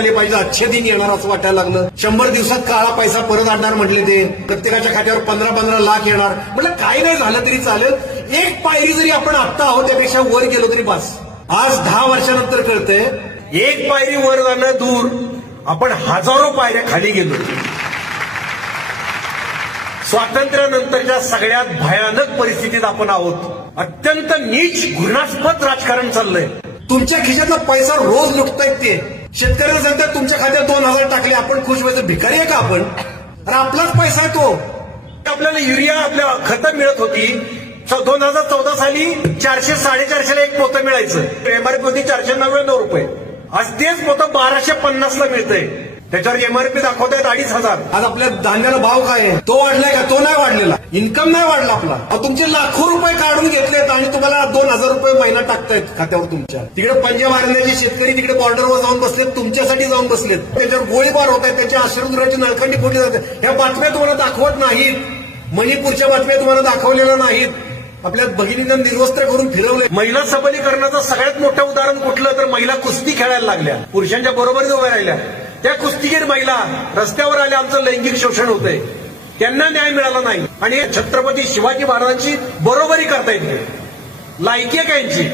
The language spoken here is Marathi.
आले पाहिजे, अच्छे दिन येणार असं वाटायला लागलं. 100 दिवसात काळा पैसा परत आणणार म्हटले ते. प्रत्येकाच्या खात्यावर 15-15 लाख येणार. म्हटलं काही नाही झालं तरी चालेल, एक पायरी जरी आपण आत्ता आहोत त्यापेक्षा वर गेलो तरी बस. आज 10 वर्षानंतर कळतंय एक पायरी वर जाणं दूर, आपण हजारो पायऱ्या खाली गेलो. स्वातंत्र्यानंतरच्या सगळ्यात भयानक परिस्थितीत आपण आहोत. अत्यंत नीच घृणास्पद राजकारण चाललंय. तुमच्या खिशातला पैसा रोज लुटतायत ते. शेतकऱ्यांना सांगतात तुमच्या खात्यात 2000 टाकले, आपण खुश व्हायचं? भिकारी आहे का आपण? अरे आपलाच पैसा आहे तो. आपल्याला युरिया आपल्या खतं मिळत होती 2014 साली 400-450 ला एक पोतं मिळायचं. एमआरपी होती 499 रुपये. आज तेच पोतं 1250 ला मिळतंय. त्याच्यावर एमआरपी दाखवतायत 2500. आज आपल्या धान्याला भाव काय आहे? तो वाढलाय का? तो नाही वाढलेला. इन्कम नाही वाढला आपला. तुमचे लाखो रुपये काढून घेतलेत आणि तुम्हाला 2000 रुपये महिना टाकतायत खात्यावर तुमच्या. तिकडे पंजाब हरियाणाचे शेतकरी तिकडे बॉर्डरवर जाऊन बसलेत, तुमच्यासाठी जाऊन बसलेत. त्याच्यावर गोळीबार होत आहेत, त्यांच्या अश्रुधुराची नळखंडी फोडली जाते. ह्या बातम्या तुम्हाला दाखवत नाहीत. मणिपूरच्या बातम्या तुम्हाला दाखवलेल्या नाहीत. आपल्या भगिनींना निर्वस्त्र करून फिरवले. महिला सबलीकरणाचं सगळ्यात मोठं उदाहरण कुठलं तर महिला कुस्ती खेळायला लागल्या, पुरुषांच्या बरोबरीत उभ्या राहिल्या. त्या कुस्तीगीर महिला रस्त्यावर आल्या, आमचं लैंगिक शोषण होतंय, त्यांना न्याय मिळाला नाही आणि छत्रपती शिवाजी महाराजांची बरोबरी करता येते. लायकी आहे का यांची?